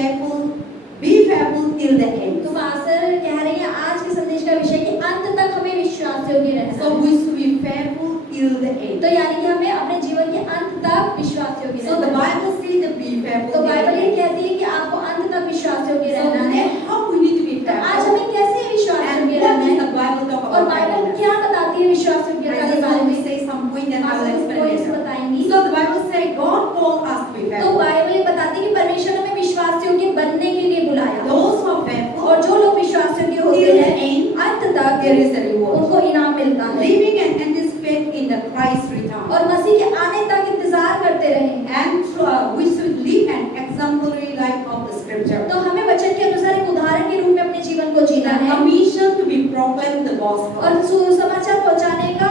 faithful, be faithful till the end. तो pastor कह रही है आज के संदेश का विषय कि अंत तक हमें विश्वास योग्य रहना So we should be faithful till the end. तो यानी कि हमें अपने जीवन के अंत तक विश्वास योग्य So the रहना है। Bible says that be faithful. तो till the बाइबल ये end. कहती है कि आपको अंत तक विश्वास योग्य So रहना है। today, how we need to be तो आज faithful? हमें कैसे विश्वास And योग्य what रहना does है the Bible talk और about बाइबल faithfulness? क्या बताती है विश्वास योग्यता I के just बारे want में? to say some point and I will pastor explain कोई later. बताएंगी। So the Bible says God called us to be तो faithful. बाइबल ये बताती है कि परमेश्वर ने हमें विश्वास योग्य बनने के लिए बुलाया Those who are faithful, और जो लोग विश्वास योग्य होते till the हैं end, अंत तक there is a reward. उनको इनाम मिलता है Living and anticipate in the Christ return. और मसीह के आने तक इंतजार करते रहें। And we should live an exemplary life of the Scripture. तो हमें वचन के अनुसार एक उदाहरण के रूप में अपने जीवन को जीना The है commission to be proclaim the gospel. और सुसमाचार पहुंचाने का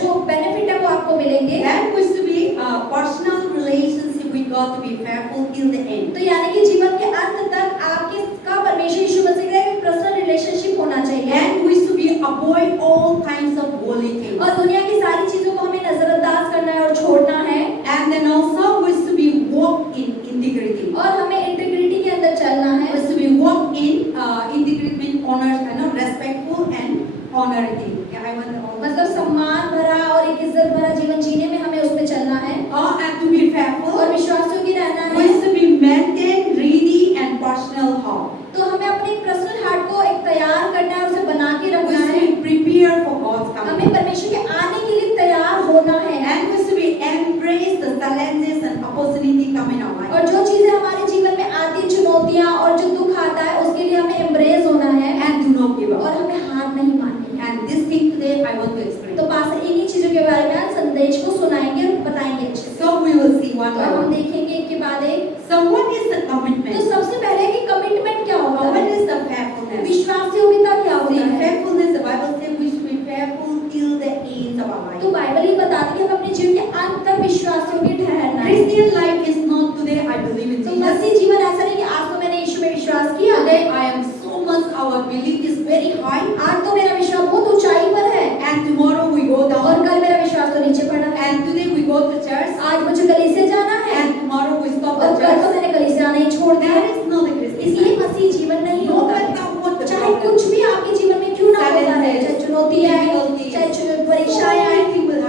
जो बेनिफिट है वो आपको मिलेंगे। That was to be a personal relationship with God to be faithful till the end. तो यानी कि जीवन के अंत तक आपके का परमेश्वर यीशु मसीह का एक पर्सनल रिलेशनशिप होना चाहिए And we should be avoid all kinds of worldly things. और दुनिया की सारी चीजों को हमें नजरअंदाज करना है और छोड़ना है And then also we should be walk in integrity. और हमें इंटीग्रिटी के अंदर चलना है। We should be walk in integrity means honor, respectful and honoring. Yeah, I want all. मतलब सम्मान भरा और एक इज्जत भरा जीवन जीने में हमें उसमें चलना है And to be faithful, और विश्वास योग्य रहना we है। should be maintain ready and personal heart. तो हमें अपने पर्सनल हार्ट को एक तैयार करना है, उसे बना के We रखना should है। be prepared for God's coming. हमें परमेश्वर के आने के लिए तैयार होना है And we should be embrace the challenges and opportunity coming our life. और जो चीजें हमारे जीवन में आती चुनौतियां और जो दुख आता है उसके लिए हमें एम्ब्रेस होना है And do not give और up. हमें हार नहीं माननी है। And this thing today I want to explain. तो पास इन्हीं चीजों के बारे में आज संदेश को सुनाएंगे और बताएंगे अच्छे से। So we will see one तो by हम one. देखेंगे एक के बाद एक। So what is the तो commitment? सबसे पहले कि कमिटमेंट क्या होता What है, is the faithfulness? विश्वास योग्यता क्या See, होता है। faithfulness, the Bible says we should be faithful till the end of our life. तो बाइबल ये बताती है कि हम अपने जीवन के अंत तक विश्वास योग्य ठहरना है। Christian life is not today I believe in तो Jesus. मसीह जीवन ऐसा नहीं कि आज तो मैंने यीशु में विश्वास किया, Today I am so much, our belief is very high. आज तो मेरा विश्वास बहुत ऊंचाई पर है And tomorrow we go और down. कल मेरा विश्वास तो नीचे पड़ा है। And today we go to church. आज मुझे कलीसिया जाना है And tomorrow we stop the और कल तो church. मैंने कलीसिया नहीं छोड़ दिया। That is not a Christian इसलिए life. मसीह जीवन नहीं No होता है। matter what the चाहे problem, कुछ भी आपके जीवन में क्यों ना होता है, चाहे चुनौती आए, चाहे परीक्षाएं आए,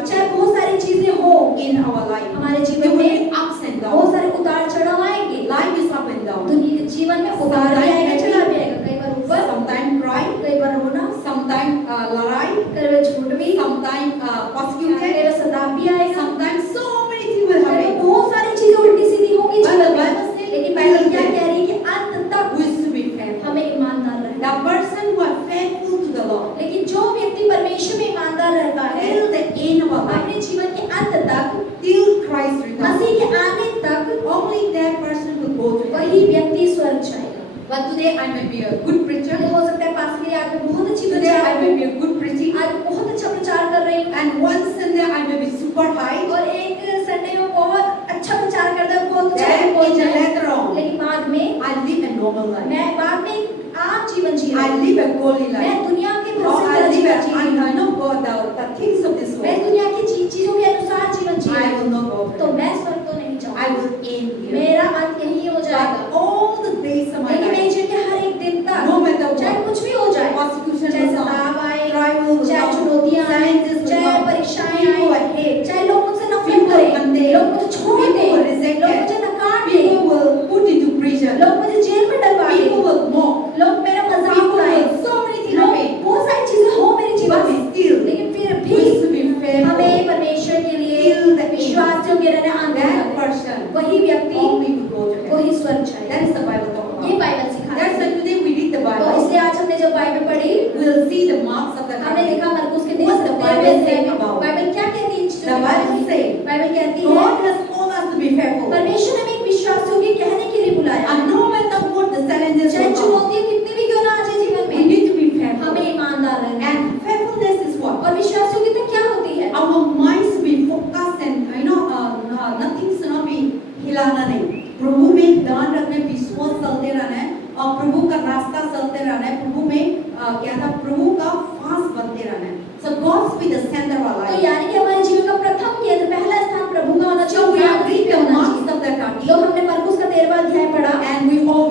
चाहे बहुत सारी चीजें हो in our life, हमारे there जीवन will में, be ups and बहुत downs. सारे उतार चढ़ाव आएंगे। Life is up and down. दुनिया जीवन में उतार भी आएगा, चढ़ाव भी आएगा, कई बार ऊपर, Sometimes cry, कई बार रोना, sometimes लड़ाई, कई बार झूठ भी, sometimes कई persecuted, बार सताप भी आएगा, sometimes so many things will कई बार happen. बहुत सारी चीजें उल्टी सीधी होंगी But जीवन the में। Bible says, लेकिन बाइबल क्या कह रही है कि अंत तक We should be faithful. हमें ईमानदार रहना The है। person who are faithful to the Lord लेकिन जो व्यक्ति परमेश्वर में ईमानदार रहता है till the end of our life, अपने जीवन के अंत तक, till Christ returns, मसीह के आने तक, only that person will go to heaven. वही व्यक्ति स्वर्ग जाएगा। But today I may be a good preacher. हो सकता है पास के लिए आज मैं बहुत अच्छी Today प्रचार I may be a good preaching. आज बहुत अच्छा प्रचार कर रही हूँ And one Sunday I may be super high. और एक संडे में बहुत अच्छा प्रचार करता हूँ, बहुत अच्छा Then पहुंच जाए, later on, लेकिन बाद में I live a normal life. मैं बाद में एक आम जीवन जी रही I हूँ। live a godly life. मैं दुनिया के Or भर से I live जीवन a, जी रही हूँ। I know God, the things of this मैं world. दुनिया की चीजों के अनुसार जीवन जी रही I हूँ, will not go तो there. मैं स्वर्ग तो नहीं I जाऊँगी, will end here. मेरा अंत यही हो But जाएगा। all the days of my लेकिन मेरे life, जीवन के हर एक दिन तक, no matter चाहे what, कुछ भी हो जाए, persecution चाहे will come, सताव आए, trial will चाहे come, चुनौतियां आए, challenges will चाहे come, परीक्षाएं people आए, will hate, चाहे लोग मुझसे नफरत people will करें, condemn, लोग मुझे छोड़ people दें, will reject लोग it, मुझे नकार people दें, will put into prison, लोग मुझे जेल में डलवा people दें, will mock, लोग मेरा मजाक people उड़ाएं, will so many things लोग happen. बहुत सारी चीजें हो मेरे जीवन But में, still, लेकिन फिर we भी should be faithful. हमें परमेश्वर के लिए Till the end. विश्वास योग्य रहना That आना person वही व्यक्ति only will go to heaven. वही स्वर्ग जाएगा। That is the Bible talk ये about. बाइबल सिखाता That's है। why today we read the तो Bible. इसलिए आज हमने जब बाइबल पढ़ी, We'll see the marks of the हमने coming. देखा मरकुस के What the Bible say about? Bible क्या कहती है इन चीजों The के बारे Bible में? say, बाइबल कहती है God has called us to be faithful. परमेश्वर ने हमें एक विश्वास योग्य कहने के लिए बुलाया है। And no matter what the challenges चाहे will come, चुनौतियां कितनी भी क्यों ना आ जाए जीवन we में, need to be faithful. हमें ईमानदार रहना है। And faithfulness is what? और विश्वास योग्यता क्या होती है? Our minds be focused and nothing should not be हिलाना नहीं। प्रभु में ध्यान रखने, विश्वास चलते रहना है और प्रभु का रास्ता चलते रहना है। प्रभु में क्या था, प्रभु का फास्ट बनते रहना है। So God be the center of our तो life. यानी कि हमारे जीवन का प्रथम केंद्र, पहला स्थान प्रभु का होना So we चाहिए। have read the होना marks चाहिए। of the 30. तो हमने मरकुस का 13वां अध्याय पढ़ा And we all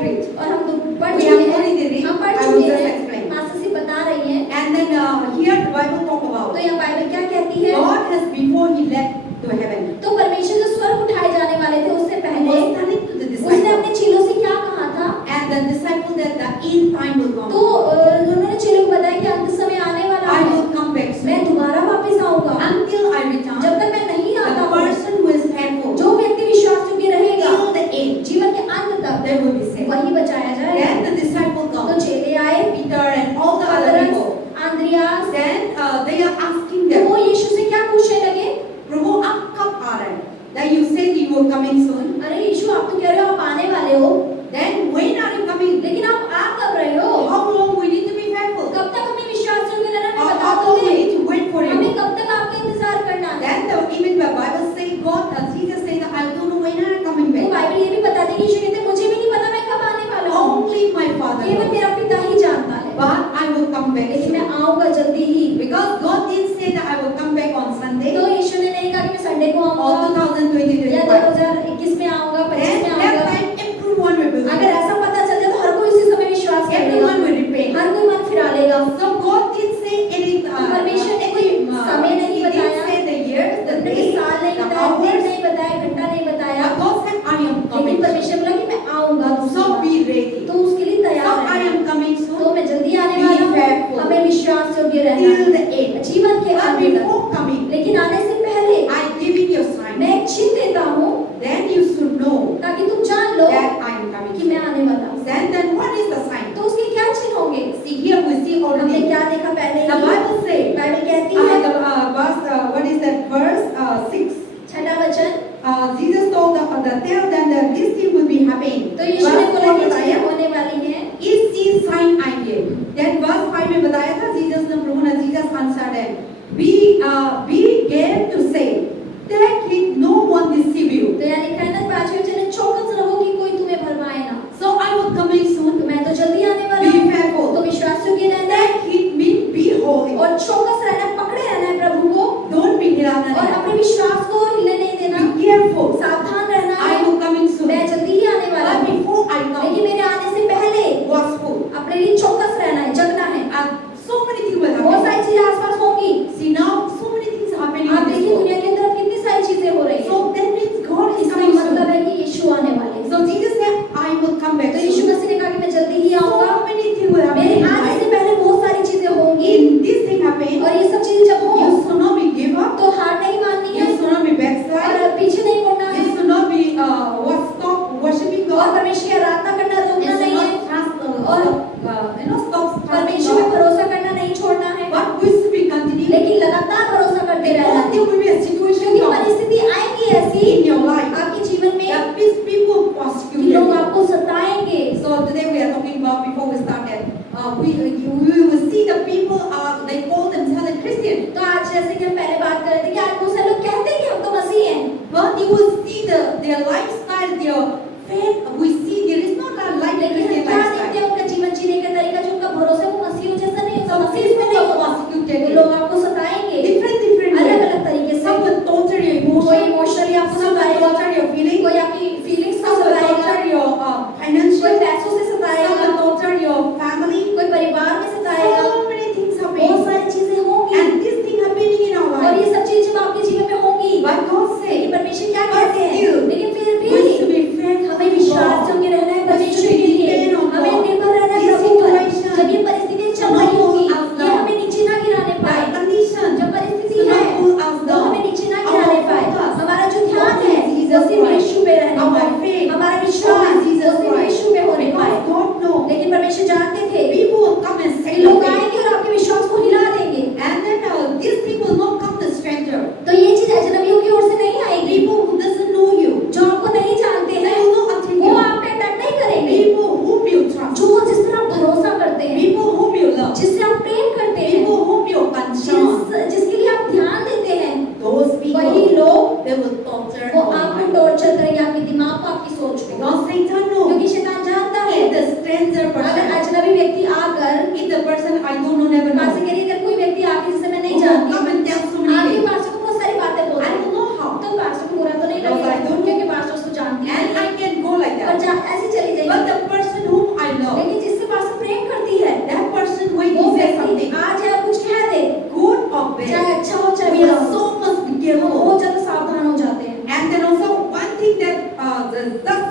आऊंगा जल्दी ही। Because God didn't say that I will come back on Sunday तो यीशु ने नहीं कहा कि मैं संडे को or आऊंगा 2020, या 2021. 2021 में आऊंगा, 25 Then में that आऊंगा। time everyone will believe. अगर ऐसा पता चल जाए तो हर कोई उसी समय विश्वास करेगा, Everyone will repent. हर कोई मन फिरा लेगा। So God didn't say any. परमेश्वर ने कोई समय नहीं He बताया, didn't say the years, the उसने days, साल नहीं the बताया, दिन hours. नहीं बताया, घंटा नहीं बताया, But God said, I am लेकिन coming. परमेश्वर बोला कि मैं आऊंगा दूसरी So बार। be ready. तो उसके लिए So तैयार I रहना। am coming soon. तो मैं जल्दी आने Be वाला हूँ, faithful. हमें विश्वास योग्य रहना Till the है end. जीवन के But अंत तक। before coming, लेकिन आने से पहले I giving you a sign. मैं एक चिन्ह देता हूँ Then you should know ताकि तुम जान लो that I am coming. कि मैं आने वाला हूँ। Then what is the sign? तो उसके क्या चिन्ह होंगे? See here we see हमने already. क्या देखा पहले The he? Bible says, Bible कहती है, what is that verse 6? छठा वचन, Jesus told tell them that this thing will be happening. तो यीशु ने Verse बोला 4 कि बताया, चीजें होने वाली हैं। इस चीज sign I gave. Then verse 5 में बताया था, Jesus ने प्रभु ने Jesus answered them. We gave to say that no one deceive you. तो यानी कहना पांचवें वचन में चौकस रहो कि कोई तुम्हें भरमाए ना। So I will coming soon. तो मैं तो जल्दी आने वाला Be हूँ, faithful. तो विश्वास योग्य रहना है That it means be holy. और चौकस रहना, पकड़े रहना है प्रभु को Don't be हिलाना और नहीं. अपने विश्वास को हिलने नहीं देना, Be careful. सावधान रहना I है। will coming soon. मैं जल्दी ही आने वाला But हूँ, before I come, लेकिन मेरे आने से पहले watchful. अपने लिए चौकस रहना है, जगना है। So many things will बहुत happen. सारी चीजें आसपास होंगी। See now, so many things happening आप in this देखिए world. दुनिया के अंदर कितनी सारी चीजें हो रही हैं। So that means God is इसका coming soon. मतलब है कि यीशु आने वाले हैं। So Jesus said, I will come back तो यीशु soon. मसीह ने कहा कि मैं जल्दी ही आऊंगा। So many things will happen मेरे in आने से life. पहले बहुत सारी चीजें होंगी In this thing happen, और ये सब चीजें जब हो you should not be give up. तो हार नहीं माननी You है should not be backslide. और पीछे नहीं मुड़ना है You should not be stop worshiping और God. परमेश्वर की आराधना करना You रोकना should नहीं है not trust और stop trusting परमेश्वर पे God. भरोसा करना नहीं छोड़ना है, But we should be continue. लेकिन लगातार भरोसा करते रहना Because है। there will be a situation क्योंकि come परिस्थिति आएगी ऐसी in your life आपके जीवन में that these people कि persecute लोग you. आपको सताएंगे। So today we are talking about, before we started, we will see the people they call themselves a Christian, तो आज जैसे कि हम पहले बात कर रहे थे कि आज बहुत सारे लोग कहते हैं कि हम तो मसीह हैं, but you will see their lifestyle, their faith. We see there is not a like लेकिन Christian हम क्या देखते lifestyle. हैं उनका जीवन जीने का तरीका, जो उनका भरोसा वो मसीह जैसा नहीं होता, Some मसीह में people नहीं are होता। persecuted. तो लोग आपको सताएंगे Different अलग ways. अलग तरीके से। Some will torture your कोई emotion. इमोशनली आपको Some will सताएगा, torture your feeling. कोई आपकी फीलिंग्स को Some will सताएगा, torture your कोई financial. पैसों से Some सताएगा, will torture your family. कोई परिवार में सताएगा। So many things बहुत happen. सारी चीजें होंगी And this thing happening in our और life. ये सब चीजें जब आपके जीवन में होंगी, But God said, लेकिन परमेश्वर क्या But कहते हैं, still, लेकिन फिर we भी should be faithful हमें to विश्वास God. जोग्य रहना है We परमेश्वर should के लिए, depend on हमें God. निर्भर रहना है This प्रभु पर। situation जब ये परिस्थितियां चल should not रही होगी, pull us ये down. हमें नीचे ना गिराने The पाए। condition जब परिस्थिति should है not pull us तो down. हमें नीचे ना Our गिराने पाए। focus हमारा जो ध्यान on है Jesus वो सिर्फ Christ. यीशु पे रहने Our पाए, faith हमारा on विश्वास Jesus वो सिर्फ Christ. यीशु में होने पाए। Because God knows लेकिन परमेश्वर जानते थे people will come and कि say लोग okay. आएंगे और आपके विश्वास को हिला देंगे। And then this thing will not come to stranger. तो ये चीज अजनबियों की ओर से नहीं आएगी, People who doesn't know you. जो आपको नहीं जानते They हैं will not attack वो you. आप पे अटैक नहीं करेंगे। People whom you trust. जो जिस पर आप भरोसा करते हैं, People whom you love. जिससे आप प्रेम करते हैं, People whom you concern. जिसके लिए आप ध्यान देते हैं, Those वही people, लोग they will torture वो our आपको mind. टॉर्चर करेंगे, आपके दिमाग को, आपकी सोच को। Because Satan knows. क्योंकि शैतान जानता है If the stranger अगर person, अजनबी व्यक्ति आकर if the person I don't know, never pass know, के लिए अगर कोई व्यक्ति आके जिसे मैं नहीं who will come जानती, and tell so many आपके things, पास को बहुत सारी बातें बोलते I हैं, don't know how. तो पास को बुरा तो नहीं Because I लगेगा don't know. क्योंकि पास उसको जानती है And I can go like और that. ऐसे चली But जाएगी। the person whom I love, लेकिन जिससे पास प्रेम करती है, that person when वो he says व्यक्ति something, आज या कुछ कह दे, good or चाहे bad, अच्छा हो चाहे we बुरा are हो, so much be हम careful. बहुत ज्यादा सावधान हो जाते हैं। And then also one thing that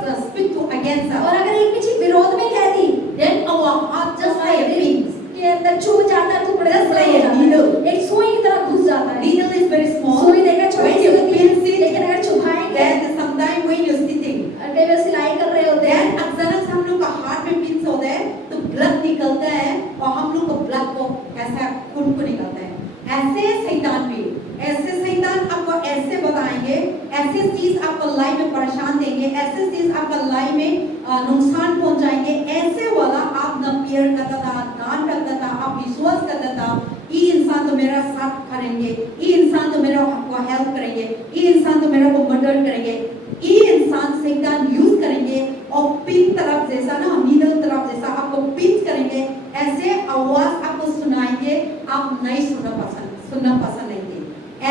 does speak to against us, और अगर एक भी चीज विरोध में कह दी, then our heart just हमारे like a दिल pin. के अंदर छू जाता है, टुकड़े Just टुकड़े like हो a जाता है, needle. एक सुई की तरह घुस जाता है। Needle is very small. सुई देखा छोटी When सी you होती है, pinch it, लेकिन अगर चुभाएंगे, then sometimes when you're sitting, और कई बार सिलाई कर रहे होते हैं, then अचानक से हम लोग का हार्ट में पिंच होता है तो ब्लड निकलता है और हम लोग को ब्लड को ऐसा खून को निकलता है। ऐसे शैतान भी, ऐसे शैतान आपको ऐसे बताएंगे, ऐसे चीज आपको लाइफ में परेशान देंगे, ऐसे चीज आपका लाइफ में नुकसान पहुंचाएंगे, ऐसे वाला आप न प्यार करता था, ध्यान रखता था, आप विश्वास करता था, ये इंसान तो मेरा साथ करेंगे, ये इंसान तो मेरा को हेल्प करेंगे, ये इंसान तो मेरा को मदद करेंगे, ये इंसान शैतान यूज करेंगे और पिन तरफ जैसा ना नीडल तरफ जैसा आपको पिंच करेंगे, ऐसे आवाज आपको सुनाएंगे, आप नहीं सुनना पसंद नहीं थे।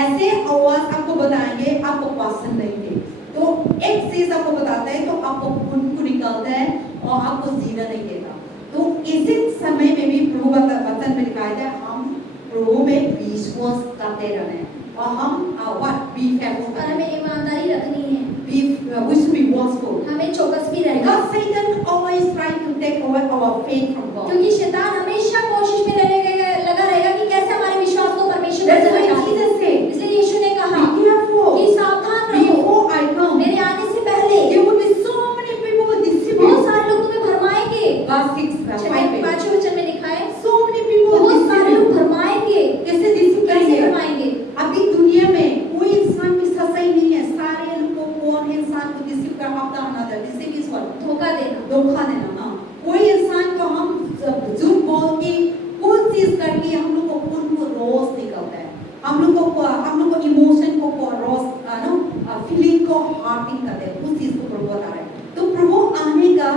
ऐसे आवाज आपको बताएंगे, आपको पसंद नहीं थे। तो एक चीज आपको बताता है तो आपको खून को निकालता है और आपको जीना नहीं देता। तो इसी समय में भी प्रभु का वचन में लिखा है हम प्रभु में विश्वास करते रहना है और हम बी फेयरफुल और हमें ईमानदारी रखनी है, we should be watchful हमें चौकस भी रहना है, because Satan always try to take away our faith from God। क्योंकि शैतान हमेशा कोशिश में लगा रहेगा कि कैसे हमारे विश्वास को परमेश्वर That's से why हटाए। Jesus said, इसलिए यीशु ने कहा be careful कि सावधान रहो, before I come। मेरे आने से पहले There will be so many people who deceive बहुत you। सारे लोग तुम्हें भरमाएंगे। Verse 6, 5 पांचवें वचन में लिखा है so many people who बहुत deceive सारे you। लोग भरमाएंगे। कैसे deceive कैसे करेंगे? भरमाएंगे? अभी दुनिया में कोई इंसान भी सच्चा ही नहीं है। सारे लोगों को कौन इंसान को deceive कर after another, deceive is what? धोखा देना। धोखा देना। हाँ, कोई इंसान को हम झूठ बोल के कुछ चीज करके हम लोग को खून को रोज निकलता है। हम लोग को इमोशन को रोज फीलिंग को हार्टिंग करते हैं। उस चीज को प्रभु बता रहे हैं। तो प्रभु आने का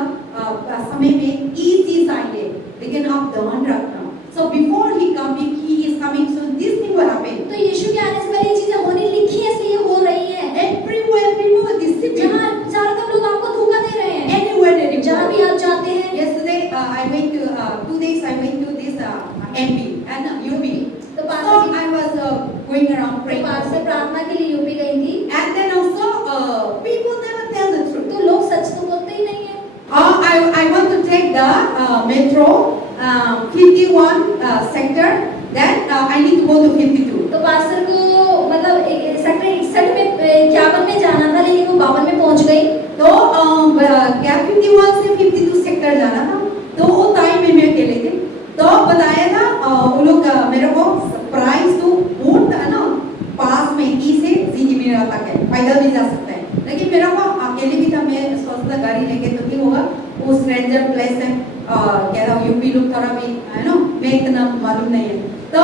समय में ये चीज आएंगे, लेकिन आप ध्यान रखना। So before he is coming, so this thing will happen। तो यीशु के आने से पहले ये चीजें होने लिखी है, इसलिए हो रही है। Everywhere people are deceiving। जहाँ चारों तरफ लोग आपको धोखा दे रहे हैं। Anywhere they go। जहाँ भी आप जाते हैं। Yesterday I went to 2 days I went to this MP and UP। तो So I was going around praying। पास से प्रार्थना के लिए यूपी गई थी। And then also people never tell the truth। तो लोग सच तो बोलते ही नहीं है। I want to take the metro 51 sector, then I need to go to 52। तो पास्टर को मतलब सेक्टर 61 में 51 में जाना था, लेकिन वो 52 में पहुंच गई। तो क्या 51 से 52 सेक्टर जाना था। तो वो टाइम में मैं अकेले थी। तो बताया था वो लोग मेरे को प्राइस तो बहुत है ना, पास में ई से जी मेरा तक है, पैदल भी जा सकता है। लेकिन मेरा को अकेले भी था, मैं सोचता गाड़ी लेके तो ठीक होगा, वो स्ट्रेंजर प्लेस है, क्या था यूपी लोग थोड़ा भी है ना, मैं इतना मालूम नहीं है। तो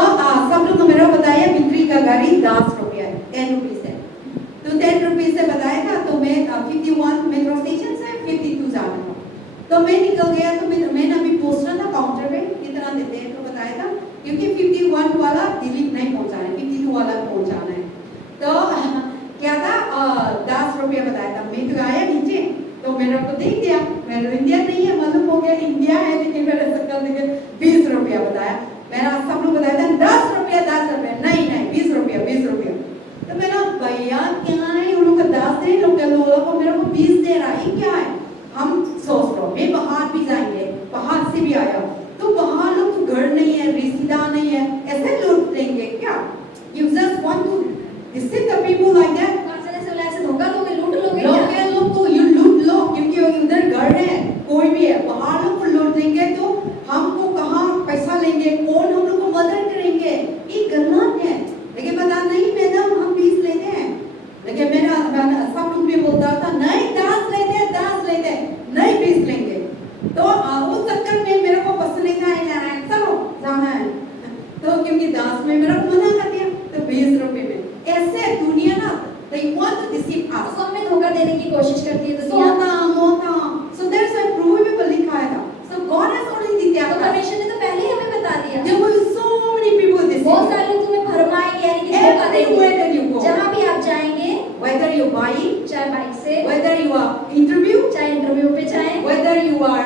सब लोग मेरा बताया बिक्री का गाड़ी 10 रुपया है, 10 रुपीज है। तो 10 रुपीज से बताया था। तो मैं 51 मेट्रो स्टेशन से 52 जाना था। तो मैं निकल गया। तो मैंने अभी पूछना था काउंटर पे कितना देते हैं, तो बताया था क्योंकि 51 वाला दिल्ली नहीं पहुंचाना है, 52 वाला पहुंचाना है। तो क्या था 10 रुपया बताया था। मैं तो आया नीचे, तो मेरे को देख दिया, मेरा इंडिया नहीं है, मालूम हो गया इंडिया है, लेकिन मेरे शक्ल देखे 20 रुपया बताया। मेरा सब लोग बताया था 10 रुपया नहीं 20 रुपया 20 रुपया। तो मेरा भैया क्या है, उन लोग को 10 दे, लोग को मेरे को 20 दे रहा है, क्या है। हम सोच लो मैं बाहर भी जाएंगे, बाहर से भी आया, तो बाहर लोग तो घर नहीं है, रिश्तेदार नहीं है, ऐसे लूट लेंगे क्या? You just want to deceive the people like that। ऐसे धोखा दोगे, लूट लोगे क्या? लोग को you लूट लो, क्योंकि उधर घर है, कोई भी है, बाहर लोग को लूट देंगे तो हमको कहाँ पैसा लेंगे, कौन हम लोग को मदद करेंगे? ये गलत है। लेकिन पता नहीं मैडम हम 20 लेते हैं, लेकिन मेरा सब लोग भी बोलता था नहीं 10 लेते नहीं 20 लेंगे। तो उस चक्कर में मेरे को पसंद नहीं था, चलो जाना है। तो क्योंकि 10 में मेरा मना कर दिया, तो 20 रुपए में। ऐसे दुनिया ना they want to deceive us। तो हमें धोखा देने की कोशिश करती है दुनिया। मोटा so there's a probable लिखा था। So God has already declared। तो परमेश्वर ने तो पहले ही हमें बता दिया। There will be so many people deceive। बहुत सारे लोग तुम्हें भरमाएंगे, यानी कि धोखा Everywhere that you देंगे। go। जहाँ भी आप जाएंगे, Whether you buying, चाहे बाइक से, whether you are interview, चाहे इंटरव्यू पे जाएं, whether you are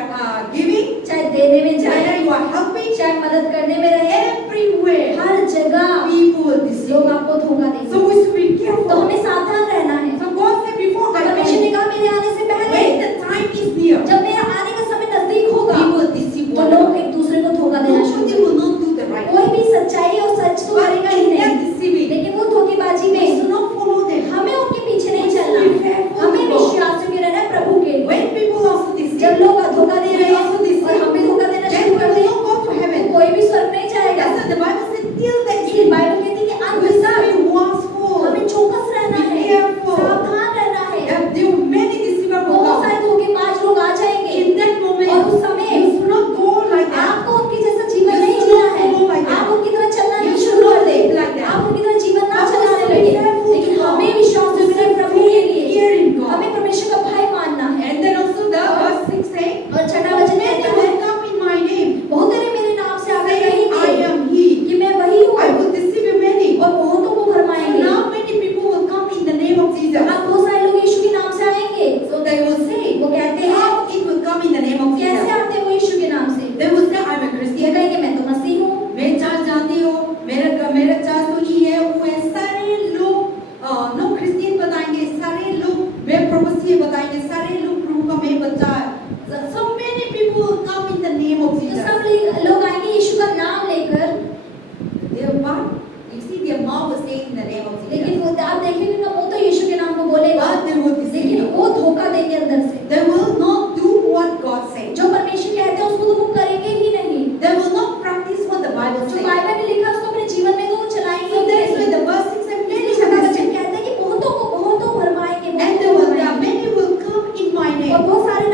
giving, चाहे देने में whether जाएं, you are helping, चाहे मदद करने में रहे, everywhere हर जगह people will deceive। लोग आपको धोखा देंगे। So we should be तो careful। हमें सावधान रहना है। So God said before I परमेश्वर ने come, कहा मेरे आने से पहले, when the time is near, जब मेरा आने का समय नजदीक होगा, we will deceive तो one लोग another। एक दूसरे को धोखा देना शुरू Nobody करेंगे। will not do the right कोई भी सच्चाई और सच तो But करेगा ही in that नहीं, deceiving, लेकिन वो धोखेबाजी we में should not follow them। हमें उनके पीछे नहीं We should चलना, be faithful to हमें God। विश्वास में रहना है प्रभु के लिए। When people also deceive, जब लोग धोखा दे रहे we also हैं deceive, और हम भी धोखा देना then शुरू we कर will दें, not go to तो heaven। कोई भी स्वर्ग नहीं जाएगा। That's what the Bible said till the इसलिए end। बाइबल कहती है कि अंत We बच्चा है, so many people will come in the name of तो Jesus. सब लोग आएंगे यीशु का नाम लेकर, Their mouth, you see, their mouth will say in the name of Jesus. लेकिन वो आप देखेंगे उनका मुंह तो यीशु के नाम को बोलेगा, But they will deceive लेकिन you. वो धोखा देंगे अंदर से। They will not do what God says. जो परमेश्वर कहते हैं उसको तो वो करेंगे ही नहीं, They will not practice what the Bible जो says. बाइबल में लिखा है उसको अपने जीवन में तो वो चलाएंगे So he that is why नहीं। the verse 6 and इसलिए 7 छठा वचन says, कहता है कि बहुतों भरमाएंगे, and there will many will come in my और name, बहुत सारे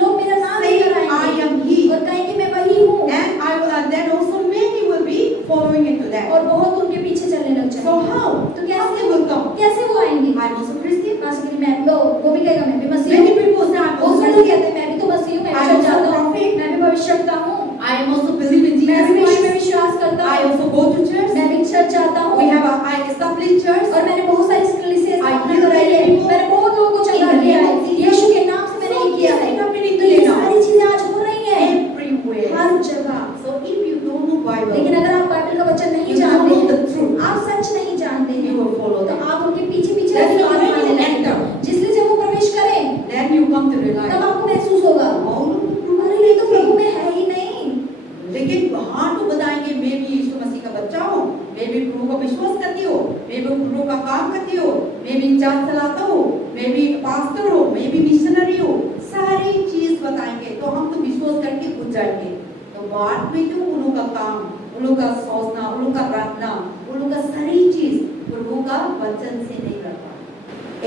लोग मेरा नाम saying, लेकर I आएंगे am He. और कहेंगे मैं वही हूँ, And I will, and then also many will be following into that. और बहुत उनके पीछे चलने लग So जाएंगे। how? तो How they will come? कैसे वो आएंगे? I am also Christian. पास के मैं वो भी कहेगा मैं भी मसीह Many हूँ, people say I am बहुत also सारे लोग Christian. कहते हैं मैं भी तो मसीह हूँ, मैं I भी am चर्च also जाता हूँ, prophet. मैं भी भविष्यवक्ता हूँ, I am also believe in मैं भी Jesus यीशु में Christ. विश्वास करता I हूँ, also go to church. मैं भी चर्च जाता हूँ, We have I established church. और मैंने बहुत सारी कलीसियाँ I स्थापना heal कराई है, people मैंने बहुत लोगों को चंगा in the किया name है, of Jesus. यीशु के नाम से मैंने So ये किया this है। is happening तो ये today now. सारी चीजें आज हो रही हैं Everywhere. हर जगह। So if you don't know Bible, लेकिन अगर आप बाइबल का वचन नहीं you don't जानते know the हैं, truth, आप सच नहीं जानते you हैं, will follow तो them. आप उनके पीछे पीछे That's की why बात when मानने you लगेंगे, enter, जिसलिए जब वो प्रवेश करें then you come to तब realize, आपको महसूस होगा oh, अरे ये तो प्रभु में है ही नहीं। लेकिन हाँ तो बताएंगे मैं भी यीशु मसीह का बच्चा हूँ, मैं भी प्रभु का विश्वास करती हूँ, मैं भी प्रभु का काम करती हूँ, मैं भी चर्च चलाता हूँ, मैं भी पास्टर हूँ, मैं भी मिशनरी हूँ, सारी चीज बताएंगे तो हम तो विश्वास करके पूछ जाएंगे। तो बाद में जो उन लोग का काम, उन लोग का सोचना, उन लोग का प्रार्थना, उन लोग का सारी चीज प्रभु का वचन से नहीं करता।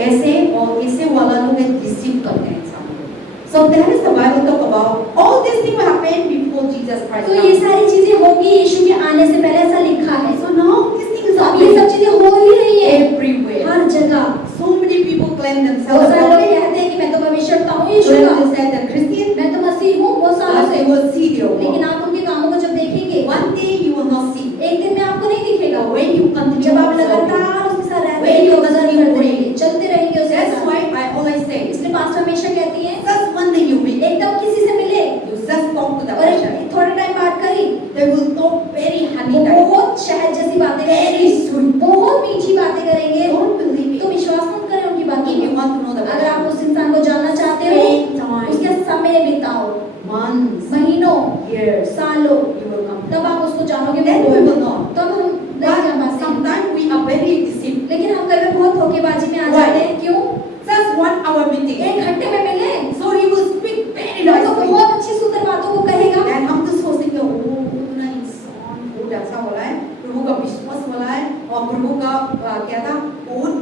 ऐसे और ऐसे वाला लोग डिसीव करते हैं इंसान को। So that is the Bible talk about. All these things will happen before Jesus Christ. तो ये सारी चीजें होंगी यीशु के आने से पहले, ऐसा लिखा है। So now these things तो are अब ये सब चीजें हो ही रही है everywhere. हर जगह। So many people claim बहुत themselves सारे लोग prophet, कहते हैं कि मैं तो भविष्यवक्ता हूँ यीशु claim का, themselves they're Christian, मैं तो मसीह हूँ बहुत सालों but से, they will see their लेकिन work. आप उनके कामों को जब देखेंगे One day you will not see. एक दिन में आपको नहीं दिखेगा। But when you continue जब आप observing, लगातार उसके साथ रहते when you रहेंगे, continue करते praying, रहेंगे, चलते रहेंगे उसके that's साथ। why I always say, इसलिए पास्टर हमेशा कहती है just one day you meet, एकदम किसी से मिले you just talk to the और person. थोड़े टाइम बात करी, They will talk very honey वो type, बहुत शहद जैसी बातें very करेंगे, sweet. बहुत मीठी बातें करेंगे। Don't believe तो it. विश्वास मत करें उनकी बातों If you को। want to know the अगर आप person, उस इंसान को जानना चाहते हो, spend time, उसके समय बिताओ, months, महीनों, years, सालों, you will come. तब आप उसको जानोगे। Then वो we will know. तब हम नहीं जान But पाते हैं। sometimes we are very deceived. लेकिन हम कभी बहुत धोखेबाजी में आ Why? जाते हैं। क्यों? Just 1 hour meeting. एक घंटे में मिले So he will speak very तो nicely. बहुत अच्छी सुंदर बातों को कहेगा। Then हम तो सोचेंगे वो इतना इंसान बहुत अच्छा वाला है, प्रभु का विश्वास वाला है और प्रभु का क्या था बहुत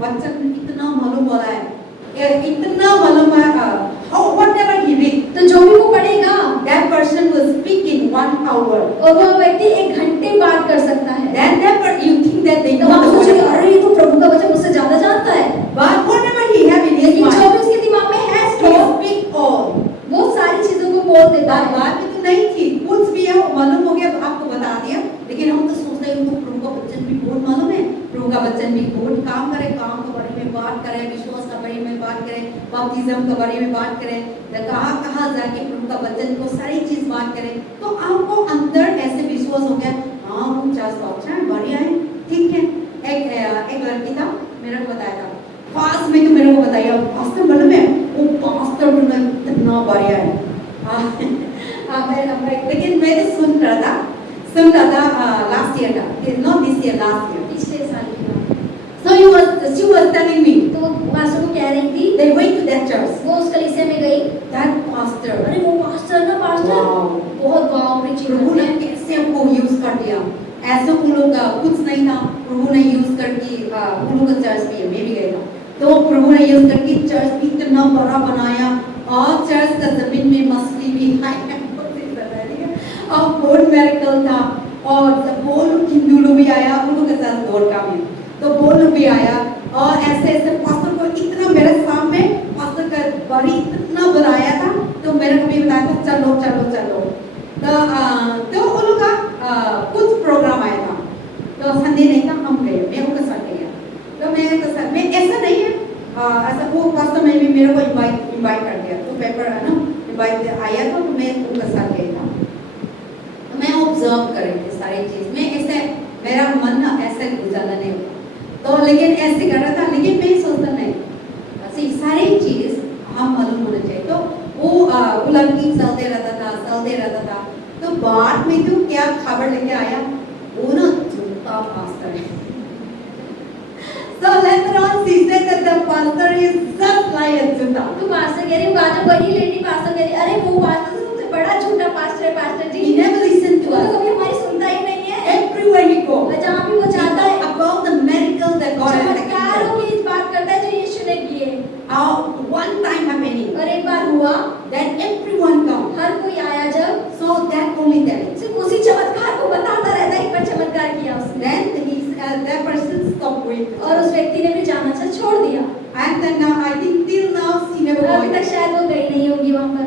वचन इतना मालूम वाला है, इतना मालूम है। How whatever he read, तो जो भी वो पढ़ेगा that person will speak in 1 hour. और वो व्यक्ति एक घंटे बात कर सकता है। Then never you think that they तब know आप the सोचेंगे word. अरे ये तो प्रभु का वचन मुझसे ज्यादा जानता है। But whatever he have in his लेकिन जो mind, भी उसके दिमाग में है he स्टोर, speak all. वो सारी चीजों को बोल देता बात है। बात में तो नहीं थी, कुछ भी है वो मालूम हो गया, आपको बता दिया। लेकिन हम तो सोचते हैं तो प्रभु का वचन भी बहुत मालूम है, प्रभु का वचन भी बहुत काम करे, काम के बारे में बात करे, विश्वास के बारे में बात करे, बपतिस्म के बारे में बात करे, कहाँ कहाँ जाके प्रभु का वचन को सारी चीज बात करे। तो आपको अंदर ऐसे विश्वास हो गया, हाँ वो चार सौ अच्छा है, बढ़िया है, ठीक है। एक लड़की था, मेरे को बताया था, पास में तो मेरे को बताया पास्टर मालूम है, वो पास्टर इतना बढ़िया है। लेकिन मैं तो सुन रहा था लास्ट ईयर का, not this year, last year, पिछले साल की बात। so she was telling me तो वो पास्टर को कह रही थी, they went to that church, वो उस कलीसिया में गई, that pastor, अरे वो पास्टर ना पास्टर wow, बहुत वाव प्रीचिंग प्रभु करते ने हैं। कैसे हमको यूज कर दिया, ऐसे उन लोग का कुछ नहीं था, प्रभु ने यूज करके उन लोग का चर्च भी है, मैं भी गया था, तो प्रभु ने यूज करके चर्च भी इतना बड़ा बनाया और चर्च का जमीन में मछली भी खाई और बोन मेरिकल था और बोल हिंदू लोग भी आया, उन लोग के साथ दौड़ का भी, तो बोल भी आया और ऐसे ऐसे पास्टर को इतना मेरे सामने पास्टर का बड़ी इतना बनाया था, तो मेरे को भी बताया था चलो चलो चलो। तो उन लोग का कुछ प्रोग्राम आया था, तो संडे नहीं था, हम गए, मैं उनके साथ गया, तो मैं तो सर में ऐसा नहीं है, ऐसा वो पास्टर में भी मेरे को इनवाइट कर दिया, तो पेपर है ना इनवाइट आया था, तो मैं उनके साथ गया था, तो मैं ऑब्जर्व कर रही थी सारी चीज, मैं ऐसे मेरा मन ना ऐसे गुजरना नहीं होता, तो लेकिन ऐसे कर रहा था, लेकिन मैं सोचता नहीं, ऐसी सारी चीज हम मालूम होना चाहिए। तो बुलंदी चलते रहता था। तो बाद में तो क्या खबर लेके आया, वो ना झूठा पास्टर है। So later on she said that the pastor is just like a झूठा। तो पास्टर कह रही, बाद में वही लेडी पास्टर कह रही, अरे वो पास्टर तो सबसे बड़ा झूठा पास्टर है pastor ji. He never listened to वो us। तो कभी हमारी सुनता ही नहीं है। Everywhere he go, जहाँ भी वो जाता है about the miracles that God has done। चमत्कारों की इस बात करता है जो यीशु ने किए। One time happening, और एक बार हुआ, that everyone come, हर कोई आया जब, so that only that। सिर्फ उसी चमत्कार को बताता रहता है, एक बार चमत्कार किया उसने। Then that person stopped going। और उस व्यक्ति ने भी जाना छोड़ दिया। And then I think till now she never अभी went। तक शायद वो गई नहीं होगी वहाँ पर।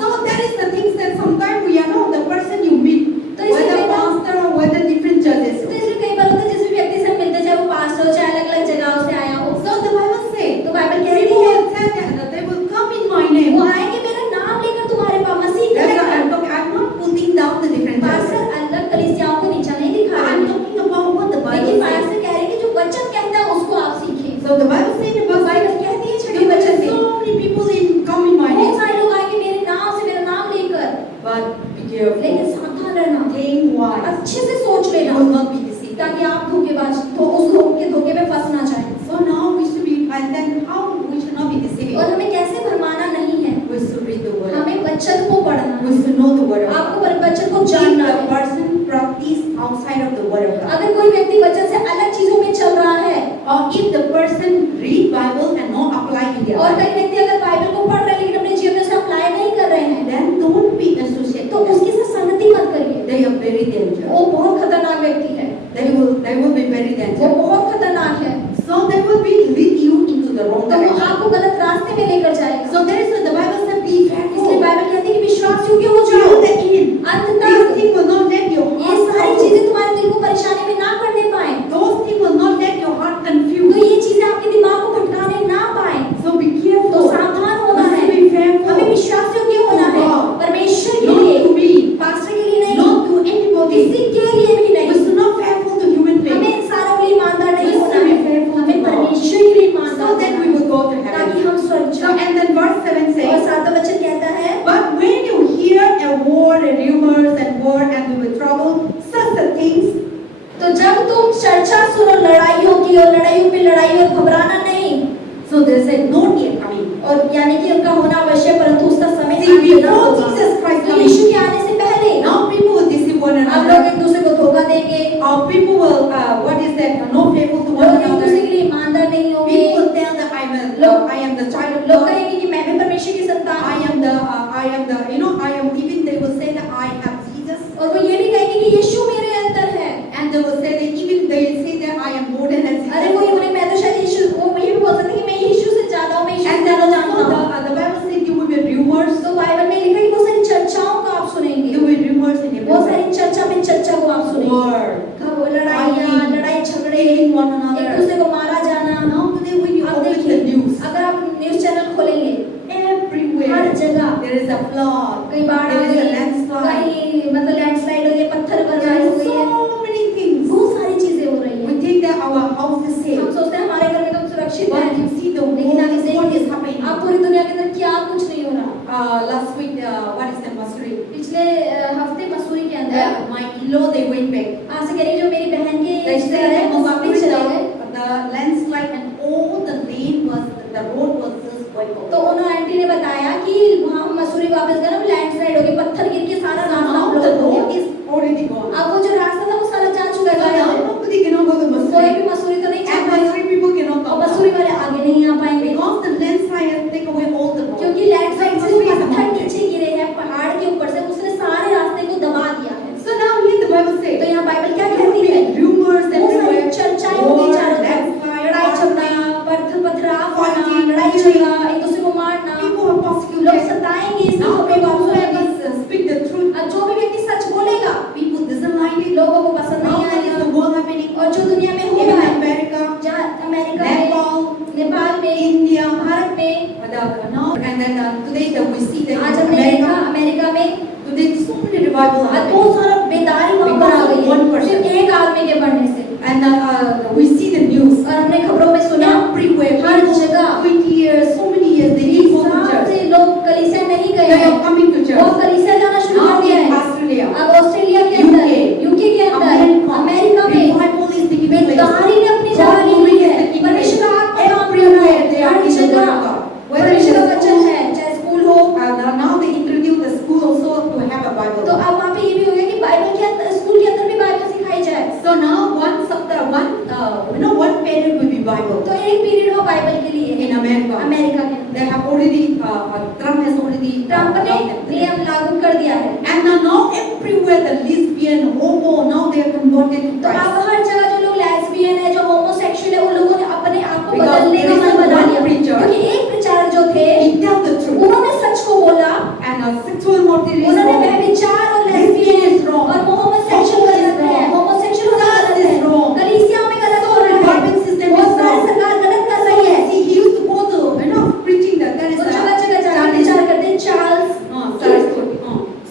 So that is the things that sometimes we are not the person you meet, तो इसलिए whether कई बार- pastor or whether different churches। तो इसलिए कई बार होता है जिस भी व्यक्ति से हम मिलते हैं, चाहे वो पास्टर हो चाहे अलग-अलग जगहों से आया हो, So the Bible says, तो बाइबल कह रही people है will tell that they will come in my name। वो आएंगे मेरा नाम लेकर तुम्हारे पास, मसीह That's why कहकर। I'm not putting down the different pastor churches। अलग कलीसियाओं को नीचा नहीं दिखा रहे I'm हैं, talking about what the लेकिन Bible पास्टर says। कह रहे हैं कि जो वचन कहता है उसको आप सीखें। So the Bible says in तो verse बाइबल 6, कहती है छठे there will वचन be में, so many people in come in my बहुत name, सारे लोग आएंगे मेरे नाम से, मेरा नाम लेकर, but be careful। लेकिन सावधान रहना, Think wise। अच्छे से सोच You लेना, will not be deceived। ताकि आप धोखेबाज तो उस धोखे में फंस ना जाए। So now we should be, and then how we should not be deceiving। और हमें कैसे भरमाना नहीं है, We should read the word। हमें वचन को पढ़ना We है, should know the word of God। आपको वचन को If जानना the है। person practice outside of the word of God, अगर कोई व्यक्ति वचन से अलग चीजों में चल रहा है, or if the person read Bible and not apply in their और life, कई व्यक्ति अगर बाइबल को पढ़ रहे हैं लेकिन अपने जीवन में उसे अप्लाई नहीं कर रहे हैं, then don't be associated। तो उसके साथ संगति मत करिए। They are very dangerous। वो बहुत खतरनाक व्यक्ति है, They will be very वो dangerous। बहुत खतरनाक है। So they will be lead you into the wrong तो वो direction। आपको गलत रास्ते में लेकर जाएगा। So there is the Bible says be इसलिए careful। बाइबल कहती है कि विश्वास योग्य हो Till जाओ, the end। अंत These तक things will not let your ये heart सारी trouble। चीजें तुम्हारे दिल को परेशानी में ना करने पाए, Those things will not let your heart तो confuse। ये चीजें आपके दिमाग को भटकाने ना पाए। So be तो careful। सावधान होना है, Be careful। हमें विश्वास योग्य होना है, परमेश्वर के Not लिए, to me, पास्टर के लिए नहीं, not to anybody। किसी के लिए भी We नहीं। should not faithful to human beings, हमें इंसानों के लिए ईमानदार नहीं We होना should है, be faithful to हमें God। परमेश्वर के लिए ईमानदार so that होना we है, will go to ताकि heaven। हम स्वर्ग So जाएं। and then verse 7 और says, 7वां वचन कहता है, but when you hear a word and rumors and war and you will trouble such a things, तो जब तुम चर्चा सुनो लड़ाइयों की और लड़ाइयों पे लड़ाई और घबराना नहीं, so they said not yet coming। और यानी कि उनका होना अवश्य परंतु उसका समय See, आगे ना before होगा। Jesus Christ तो coming, यीशु के आने से पहले now people will deceive one अब लोग another, एक दूसरे को धोखा देंगे, or people will what is that, not faithful to one लोग एक दूसरे another। के लिए ईमानदार नहीं होंगे, People will tell that I am the child of लोग God। कहेंगे कि मैं भी परमेश्वर की संतान I हूँ, am the I am even they will say that I have Jesus। और वो ये भी कहेंगे कि यीशु मेरे अंदर है। And they will say that even they will say that I am more than a अरे वो ये बोले मैं तो शायद यीशु, वो ये भी बोल सकते हैं कि मैं यीशु से ज्यादा हूँ, मैं यीशु से And then ज्यादा जानता also हूँ। the Bible says there will be rumors। तो बाइबल में लिखा है कि बहुत सारी चर्चाओं को आप सुनेंगे, There will be rumors in बहुत everywhere। सारी चर्चा में चर्चा को आप सुनेंगे, Word, लड़ाइयाँ, fighting, लड़ाई झगड़े, killing one एक another। दूसरे को मारा जाना। Now today when you अब open देखिए, the news, अगर आप न्यूज़ चैनल खोलेंगे, हर everywhere जगह there is a flood, कहीं बाढ़ आ there is a गई, landslide, कहीं मतलब लैंडस्लाइड हो गई, पत्थर there बर्बाद हो are गई है, so many things। बहुत सारी चीजें हो रही We हैं। think that our house is हम safe, सोचते हैं हमारे घर में तो हम सुरक्षित but हैं, you see the लेकिन world आगे is what is देखिए happening। आप पूरी दुनिया के अंदर क्या कुछ नहीं हो रहा। Last week, what is that Missouri? पिछले हफ्ते मसूरी के अंदर My in-law they went back। आज से कह रही जो मेरी बहन के They रिश्तेदार said हैं that वो वापस चले गए, the landslide and all the lane was the road was just wiped out। तो उन्होंने आंटी ने बताया कि वहाँ हम मसूरी वापस गए ना, लैंडस्लाइड हो गई, पत्थर गिर के सारा रास्ता Now ब्लॉक the हो गया। road is already gone। अब वो जो रास्ता था वो सारा जा चुका So है, now nobody cannot go to कोई Missouri। भी मसूरी तो नहीं And जा पाएगा, Missouri people cannot और come मसूरी now। वाले आगे नहीं आ पाएंगे, Because the landslide has taken away all the road। क्योंकि लैंडस्लाइड से Missouri is a पत्थर mountain। नीचे गिरे हैं पहाड़ के ऊपर से, उसने सारे रास्ते को दबा दिया है। So now here the Bible तो says यहाँ बाइबल क्या there will कहती है, be rumors बहुत सारी everywhere, चर्चाएं होगी war, चारों तरफ, landslide, लड़ाई झगड़ा, पथराव होना, fighting, लड़ाई killing। झगड़ा, एक दूसरे को मारना, people are लोग persecuted। सताएंगे, इस Now खबरों को आप सुनेंगे। whoever speak the truth, अब जो भी व्यक्ति सच बोलेगा people doesn't like it। लोगों को पसंद Now नहीं that is आएगा, the world happening। और जो दुनिया में हो Even रहा है, America, जहाँ अमेरिका में, Nepal, नेपाल में, India, भारत में, now and then today that we see that आज in हमने देखा America, अमेरिका में today so many revival आज happening। बहुत सारा बेदारी वहाँ पर आ गई One है, person। सिर्फ एक आदमी के बढ़ने से। And we see the news और हमने खबरों में सुना everywhere। हर People जगह 20 years, so many years they didn't go to साल church। से लोग कलीसिया नहीं गए They are coming to church. वो कलीसिया जाना शुरू कर Now दिया in है। Australia, अब ऑस्ट्रेलिया के अंदर, यूके के अंदर, अमेरिका में revival is taking place. बेदारी ने अपनी जगह God ली moving हुई is है। taking place. परमेश्वर का आत्मा काम कर रहा Everywhere है। they are her in the word जगह of God. Whether it's परमेश्वर का in वचन school, है, चाहे स्कूल हो। now they introduce the school also to have a तो Bible. अब वहाँ पे ये भी हो गया कि बाइबल के अंदर, स्कूल के अंदर भी बाइबल सिखाई जाए। So now one period will be Bible तो एक पीरियड हो बाइबल के लिए in America. अमेरिका के अंदर। They have already Trump has already Trump ने adopted. नियम लागू कर दिया है। And now everywhere the lesbian, homo, now they are converted to तो अब Christ. हर जगह जो लोग लेस्बियन है, जो होमोसेक्सुअल है, उन लोगों ने अपने आप को Because बदलने का there is मन बना one लिया। preacher. क्योंकि एक प्रचारक जो थे, He tells the truth. उन्होंने सच को बोला। And sexual motive is उन्होंने wrong. व्यभिचार और Lesbian लेस्बियन is wrong. और होमोसेक्सुअल गलत है, होमोसेक्सुअल गलत है, कलीसिया में गलत हो रहा है, Garbage system is बहुत सारी wrong. सरकार गलत कर रही है। See, he used to go to, preaching that there is वो a जगह जगह जाकर प्रचार करते हैं, Charles.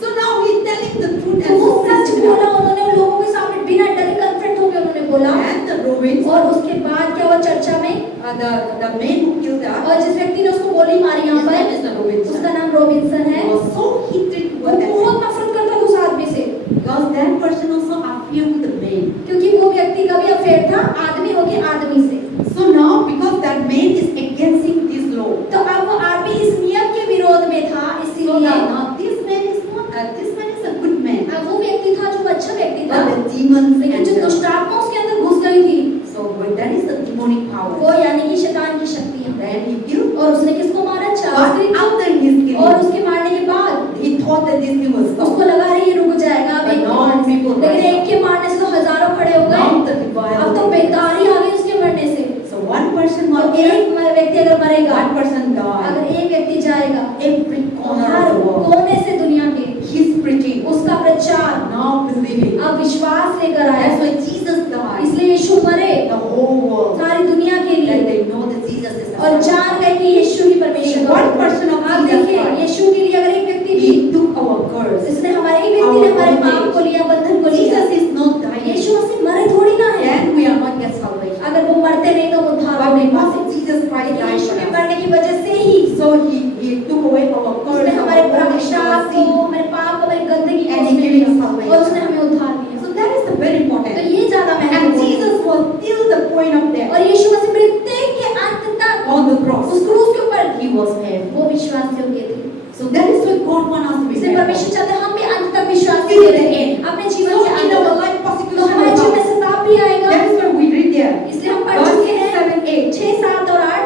So now he's telling the truth तो and वो so सच sensible. बोला उन्होंने, उन लोगों के सामने बिना डरे कन्फ्रंट होकर उन्होंने बोला। And the Romans, और उसके बाद क्या हुआ चर्चा में, the man who killed her, और जिस व्यक्ति ने उसको गोली मारी his यहाँ name पर, is Robinson. उसका नाम रॉबिन्सन है। He was so hatred वो toward that man. बहुत नफरत करता था उस आदमी से, Because that person also appeared with the man. क्योंकि वो व्यक्ति का भी अफेयर था आदमी हो के आदमी से। So now because that man is against this law. तो अब वो आदमी इस नियम के विरोध में था, So इसीलिए now this man is not this man is a good man. अब वो व्यक्ति था जो अच्छा व्यक्ति था, But the demons लेकिन जो and दुष्ट आत्मा उसके अंदर घुस गई थी, so when that is the demonic power. वो यानी कि शैतान की शक्तियां। Then he killed. और उसने किसको मारा? चार्ल्स But को। after his killing, और उसके मारने के बाद he thought that this thing was उसको stop. लगा रही ये रुक जाएगा अब But एक के now मारने से। people लेकिन rise एक के मारने से तो हजारों खड़े हो Now गए। the revival. अब तो बेदारी आ गई उसके मरने से। So one person और was एक व्यक्ति अगर मरेगा, one person died. अगर एक व्यक्ति जाएगा, Every corner her of the world. कोने से दुनिया के His preaching. उसका प्रचार Now believing. अब विश्वास लेकर आया। That's why Jesus died. इसलिए यीशु मरे The whole world. सारी दुनिया के That लिए, they know that Jesus is the और Son. जान गए कि यीशु ही परमेश्वर One का। person of आप Jesus देखिए Christ. यीशु के लिए अगर एक व्यक्ति भी, He took our curse. इसने हमारे ही व्यक्ति ने हमारे पाप को लिया, बंधन को लिया। Jesus is not dying. यीशु मसीह मरे थोड़ी ना है। Then we are not get salvation. अगर वो मरते नहीं तो वो उद्धार But हो नहीं because पाते। of Jesus Christ लेकिन died यीशु for के us. मरने की वजह से ही So he took away our curse, उसने हमारे our bondage, our श्राप को, sin. हमारे पाप को, हमारी गंदगी को And उसने he gave लिया, us salvation. और उसने हमें उद्धार दिया। So that is the very तो important. ये ज्यादा And महत्वपूर्ण है। Jesus was till the point of death और यीशु मसीह मृत्यु के अंत तक on the cross. उस क्रूस के ऊपर He was faithful. वो विश्वास योग्य थे। So that is why God wants us to be इसलिए faithful. परमेश्वर चाहते हैं हम भी अंत तक विश्वास के रहे अपने जीवन So के in अंत our तक। life तो persecution हमारे will जीवन में come. सताप भी आएगा। That is why we read there. इसलिए हम पढ़ Verse चुके हैं 7, 8. 6, 7 और 8।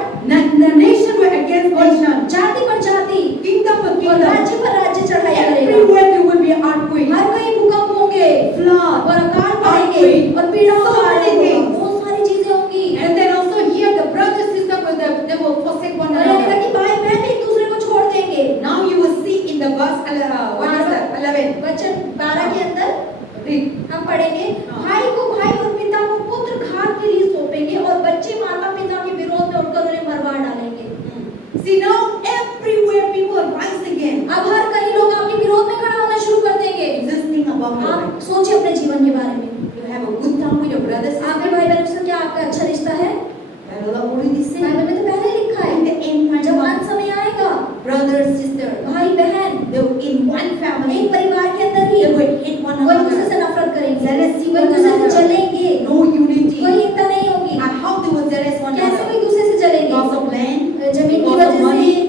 The nation were against nation. जाति पर जाति Kingdom for और kingdom. राज्य पर राज्य चढ़ाई करेगा। Everywhere there will be earthquake. हर कहीं भूकंप होंगे Flood. और अकाल पड़ेंगे earthquake. और पीड़ाओं So का many आने होगा। things. बहुत सारी चीजें होंगी। And then also here the brother sister will they will forsake one और यानी another. कि भाई बहन एक दूसरे को छोड़ देंगे। Now you will see in the verse what is that? 11. वचन 12 के अंदर Read. हम पढ़ेंगे, भाई को भाई और पिता को पुत्र घात के लिए सौंपेंगे और बच्चे माता पिता के विरोध में उठकर उन्हें मरवा डालेंगे। See now everywhere people rise again. अब हर कहीं लोग आपके विरोध में खड़ा होना शुरू कर देंगे। Just think about your आप life. सोचिए अपने जीवन के बारे में। You have a good time with your brothers. आपके भाई बहनों से क्या आपका अच्छा रिश्ता है? Bible already said. बाइबल में तो पहले ही लिखा In है, the end time, जब अंत समय आएगा, brother sister, भाई बहन they will in one family. एक परिवार के अंदर ही They will hate one कोई दूसरे another. से नफरत करेंगे, Jealousy कोई one दूसरे से another. जलेंगे, No unity. कोई एकता नहीं होगी। And how they will jealous one कैसे another? कोई दूसरे से जलेंगे? Because of land, जमीन की because of वजह money, से,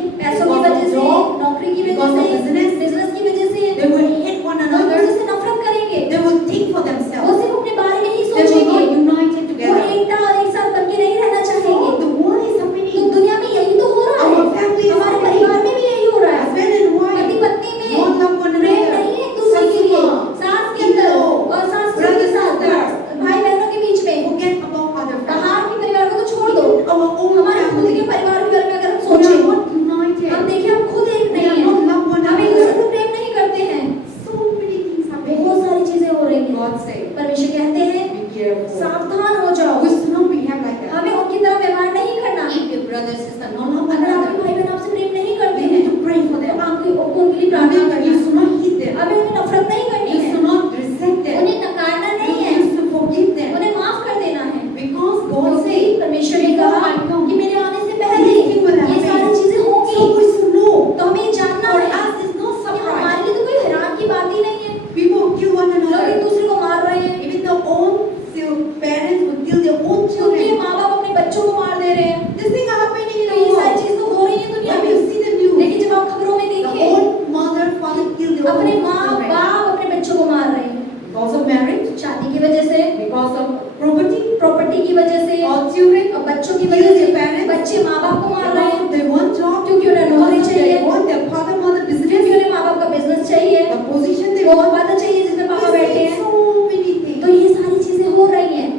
बच्चे माँ बाप को मार रहे हैं Because they want job, क्योंकि उन्हें नौकरी because चाहिए, they want their father mother क्योंकि business, उन्हें माँ बाप का बिजनेस चाहिए, the position they वो want. पद चाहिए जिसमें पापा बैठे हैं। So many things. तो ये सारी चीजें हो रही हैं।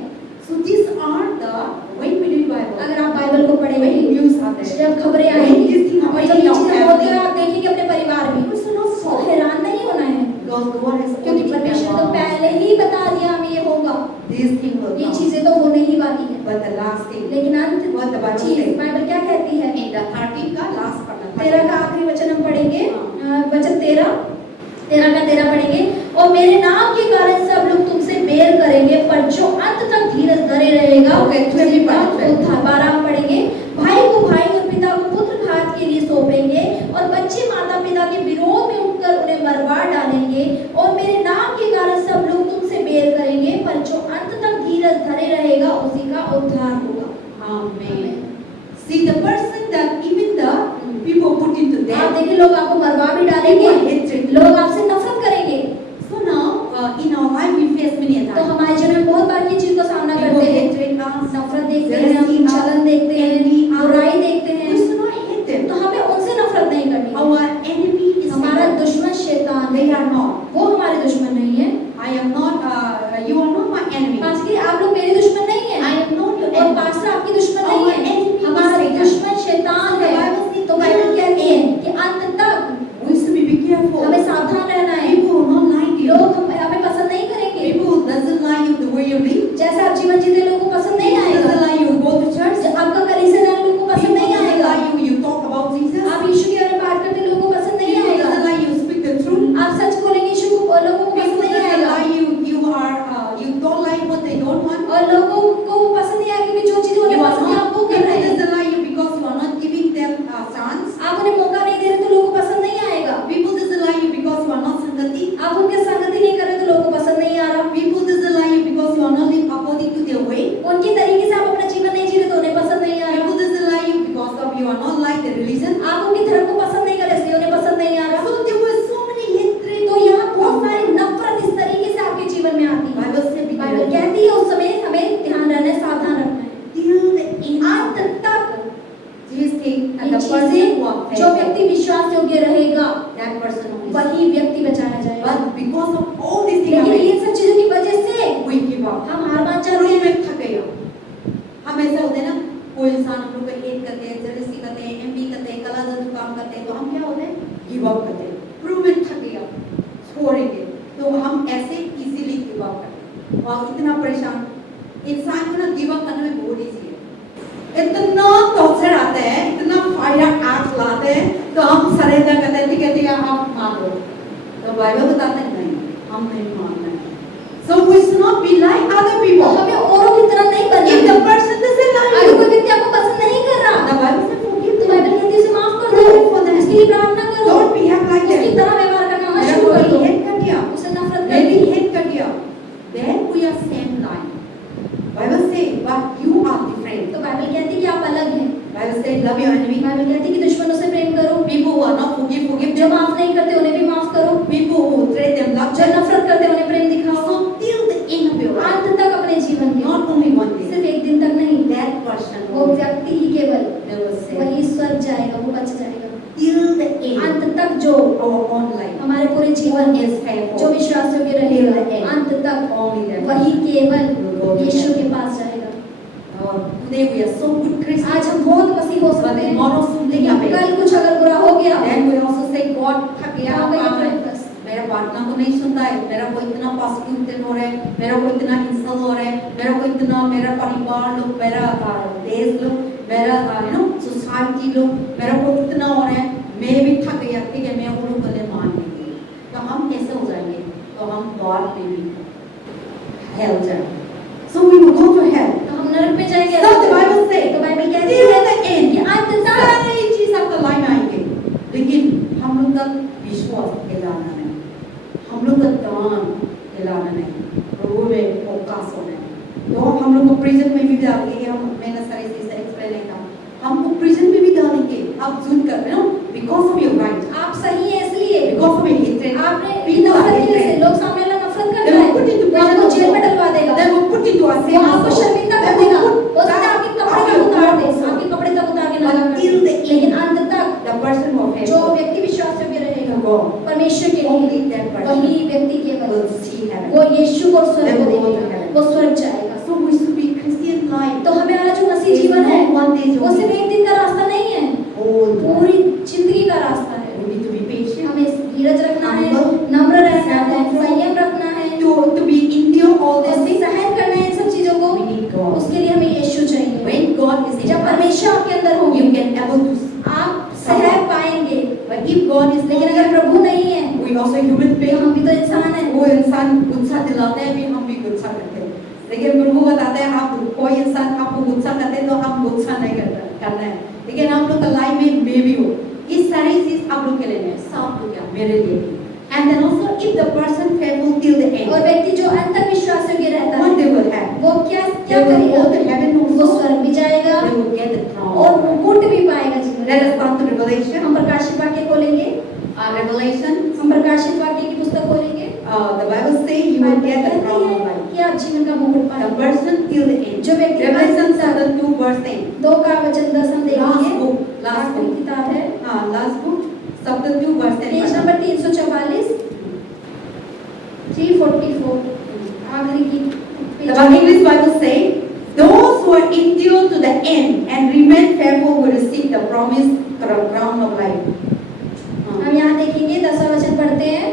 So these are the when we read Bible. अगर आप बाइबल को When पढ़ेंगे, news are there. जब खबरें When आएंगी this thing और happening जब in ये our चीजें होती family, हैं, आप देखेंगे अपने परिवार में, it's not तो so. हैरान नहीं होना है, Because God has क्योंकि already परमेश्वर तो announced पहले ही बता दिया हमें ये होगा, this thing will ये come. चीजें तो होने ही वाली है। But the last thing, लेकिन अंत what the Bible चीज says बाइबल क्या कहती है? in the 13 का last part, 13 का आखिरी वचन हम पढ़ेंगे, वचन 13 का 13 पढ़ेंगे। और मेरे नाम के कारण सब लोग तुमसे बैर करेंगे, पर जो अंत तक धीरज धरे रहेगा Okay, उसी का 12 उद्धार। 12 हम पढ़ेंगे। भाई को भाई और पिता को पुत्र घात के लिए सौंपेंगे, और बच्चे माता पिता के विरोध में उठकर उन्हें मरवा डालेंगे। और मेरे नाम के कारण सब लोग तुमसे बैर करेंगे, पर जो अंत तक धीरज धरे रहेगा उसी का उद्धार होगा। Amen. See the person that even the people put into आप death. देखिए, लोग आपको मरवा भी डालेंगे, People hatred. लोग आपसे नफरत करेंगे। So now in our life we face many तो times. हमारे जीवन में बहुत बार की चीज का सामना People करते हैं, hatred us. नफरत देखते हैं, हम छलन देखते हैं, बुराई देखते We हैं, should not hate them. तो हमें उनसे नफरत नहीं करनी। Our enemy is हमारा Satan. दुश्मन शैतान They है, are not. वो हमारे दुश्मन नहीं है। I am not. You are not my enemy. Pastor, आप लोग मेरे दुश्मन नहीं I है, am not your और enemy. पास्टर आपकी दुश्मन नहीं Our है, enemy is हमारा Satan. दुश्मन शैतान है। तो बाइबल कहती है कि अंत तक We should be careful. हमें सावधान रहना है। People will not like you. लोग हमें पसंद नहीं करेंगे, People doesn't like you the way you live. जैसा आप जीवन जीते लोगों को पसंद नहीं People आएगा, doesn't like you go to church. आपका कलीसिया जाना लोगों को People पसंद नहीं doesn't आएगा, like you talk about Jesus. आप यीशु के बारे में बात करते लोगों को पसंद नहीं People आएगा, doesn't like you speak the truth. आप सच बोलेंगे यीशु को लोगों को People पसंद नहीं doesn't आएगा, like you don't like what they don't want. और लोगों को पसंद नहीं आएगा कि जो चीजें उन्हें You are पसंद है आप वो not, कर people रहे हैं। doesn't like you because you are not giving them a chance. आप उन्हें मौका नहीं दे रहे तो लोगों को पसंद नहीं आएगा, People doesn't like you because you are not sympathy. आप उनके संगति नहीं कर रहे तो लोगों को पसंद नहीं आ रहा, People doesn't like you because you are not living according to their way. उनके तरीके से आप अपना जीवन नहीं जी रहे तो उन्हें पसंद नहीं आ रहा, People doesn't like you because of you are not like the religion. आप उनके धर्म को पसंद नहीं कर रहे इसलिए उन्हें पसंद नहीं आ रहा। So there were so many hatred. तो यहाँ बहुत सारी नफरत इस तरीके से आपके जीवन में आती है। Bible says be Bible careful. कहती है उस समय हमें ध्यान रहना है, सावधान रहना है। Till the end. अंत तक These things and ये the person who are चीजें, जो व्यक्ति विश्वास योग्य रहेगा that person only. वही व्यक्ति बचाया जाएगा। But because of all these things लेकिन happening, इन सब चीजों की वजह से we give up. हम हार मान जाते शुरू हैं। में थक गया। हम ऐसा होते हैं ना, कोई इंसान हम लोग को हेट करते हैं, जेलसी करते हैं, एमबी करते हैं, कला जादू काम करते हैं, तो हम क्या होते हैं? गिव अप करते हैं। शुरू में थक गया, छोड़ेंगे, तो हम ऐसे इजीली गिव अप करते हैं। और इतना परेशान, इंसान को ना गिव अप करने में बहुत इजी है। इतना टॉर्चर आता है, इतना फायर आग लाते हैं, तो हम सरेंडर करते हैं, ठीक है आप मान लो। तो बाइबल बताते हैं नहीं, हम नहीं मानते हैं। So we should not be like other तो people. हमें औरों की तरह नहीं बनना If the है। person doesn't like अगर you, कोई व्यक्ति आपको पसंद नहीं कर रहा, the Bible says forgive तो them. बाइबल कहती है उसे माफ कर Pray दो, for them. उसके लिए प्रार्थना करो, Don't behave like उसकी them. तरह व्यवहार करना मत मेरा शुरू कर दो, कोई hate कर दिया, उसे नफरत कर maybe दी। hate कर दिया, then we are same line. Bible says, but you are different. तो बाइबल कहती है कि आप अलग हैं। Bible says, love your enemy. Bible कहती है कि दुश्मनों से प्रेम करो, People who are not forgive जो them. माफ नहीं करते उन्हें भी माफ करो, People who treat them love जो them. नफरत करते हैं उन्हें प्रेम दिखाओ। So till the end of your life, अंत तक अपने जीवन के, not only one day, सिर्फ एक दिन तक नहीं, that person वो will व्यक्ति ही केवल never say. वही स्वर्ग जाएगा, वो बच जाएगा। Till the end, अंत तक जो our own life हमारे पूरे जीवन is में faithful. जो विश्वास योग्य रहेगा, अंत तक Only that. वही केवल यीशु के पास जाएगा। Today we are so good Christians. आज हम बहुत मसीह हो But सकते हैं, tomorrow something लेकिन happens. कल कुछ अगर बुरा हो गया, Then we also say God थक गया, हो गया पागल है। फिर बस। मेरा प्रार्थना को नहीं सुनता है, मेरा को इतना persecuted हो रहा है, मेरा को इतना इंसल्ट हो रहा है, मेरा को इतना मेरा परिवार लोग, मेरा देश लोग, मेरा सोसाइटी लोग, मेरा को इतना हो रहा है, मैं भी थक गया, ठीक है मैं वो लोग गले मान लेंगे, तो हम कैसे हो जाएंगे? तो हम God में भी hell जाएंगे। So we will go to hell. तो हम नरक में जाएंगे। So the Bible says, तो बाइबल कहती till है the end, कि अंत तक सारी चीज आपका लाइन आएंगे, लेकिन हम लोग का विश्वास हिलाना नहीं, हम लोग का दान हिलाना नहीं, प्रभु में फोकस होना है। तो हम लोग को प्रिजन में भी डालेंगे, मैंने सारी चीजें एक्सप्लेन नहीं कहा, हमको प्रिजन में भी डालेंगे, आप झूठ कर रहे हो, बिकॉज ऑफ योर राइट, आप सही है इसलिए, बिकॉज ऑफ योर हेट्रेड, आपने people are नफरत की वजह से, hatred. लोग सामने वाला नफरत कर They रहा will put into है, वो prison आपको जेल में also. डलवा देगा, They will put into a वो आपको cell. शर्मिंदा They कर will देगा, put हो सकता है आपके कपड़े तक उतार दे, आपके कपड़े तक उतार till the लेकिन end, अंत तक the person who जो faithful व्यक्ति विश्वास योग्य रहेगा to God, परमेश्वर के only लिए that person वही व्यक्ति केवल will see heaven. वो यीशु को स्वर्ग They को will go to देखेगा, heaven. वो स्वर्ग जाएगा। So we should be Christian life. तो हमारा जो मसीह It's जीवन है not one day वो सिर्फ एक दिन का रास्ता नहीं है, Whole पूरी जिंदगी का रास्ता है। we need to be patient. हमें धीरज रखना है, Humble, नम्र रहना है, self-control. संयम रखना है, To be endure all और these things, सहन करना है इन सब चीजों को। we need God. उसके लिए हमें यीशु चाहिए। When God is in जब us, परमेश्वर आपके अंदर होंगे you can able to. आप सह पाएंगे, But if God is लेकिन not अगर there, प्रभु नहीं है we also human तो being. हम भी तो इंसान हैं। वो इंसान गुस्सा दिलाते हैं भी हम भी गुस्सा करते हैं, लेकिन प्रभु बताते हैं आप कोई इंसान आपको गुस्सा करते हैं तो हम गुस्सा नहीं करना है, लेकिन आप लोग का लाइफ में मैं भी हो, इस सारी चीज आप लोग के लिए नहीं, सब लोग क्या मेरे लिए भी। And then also if the person faithful till the end, और व्यक्ति जो अंत तक विश्वास योग्य रहता what है they will have, वो क्या they will करेगा? go to heaven वो also, स्वर्ग भी जाएगा they will get the crown. और मुकुट भी पाएगा जीवन Let us में। start to Revelation. हम प्रकाशित वाक्य खोलेंगे, Revelation. हम प्रकाशित वाक्य की पुस्तक खोलेंगे। The Bible says you will get the crown of life. कि आप जीवन का मुकुट The पाएंगे। person till the end. जो व्यक्ति Revelation chapter 2 verse 10. 2 का वचन 10 हम देखेंगे। Last book. Last आखिरी book. किताब है, Last book. Chapter 2 verse 10. Page number 344, 344, आखिरी की The English Bible says, those who are endure to the end and remain faithful will receive the promised crown of life. हम यहाँ देखेंगे 10वां वचन पढ़ते हैं,